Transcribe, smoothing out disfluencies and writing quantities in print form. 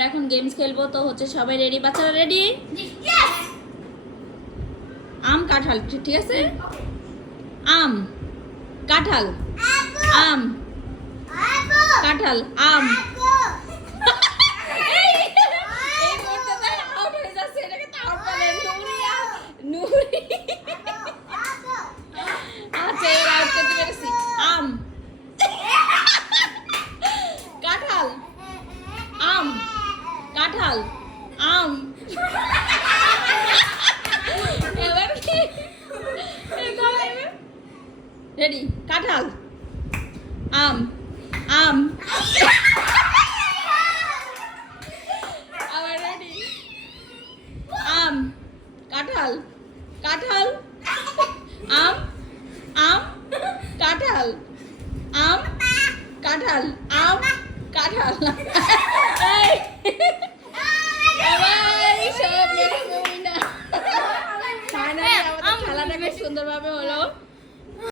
আমরা এখন গেমস খেলবো। তো হচ্ছে সবাই রেডি? বাচ্চারা রেডি? আম কাঁঠাল, ঠিক আছে? আম কাঁঠাল, আম কাঁঠাল, আম। আচ্ছা এবার আউট করতে পেরেছি। আম কাঁঠাল, আম কাঁঠাল, আম। এবার রেডি? কাঁঠাল, আম, আম। আবার রেডি? আম কাঁঠাল, কাঁঠাল, আম, আম কাঁঠাল, আম কাঁঠাল, আম কাঁঠাল। খেলাটা খুব সুন্দরভাবে হলো।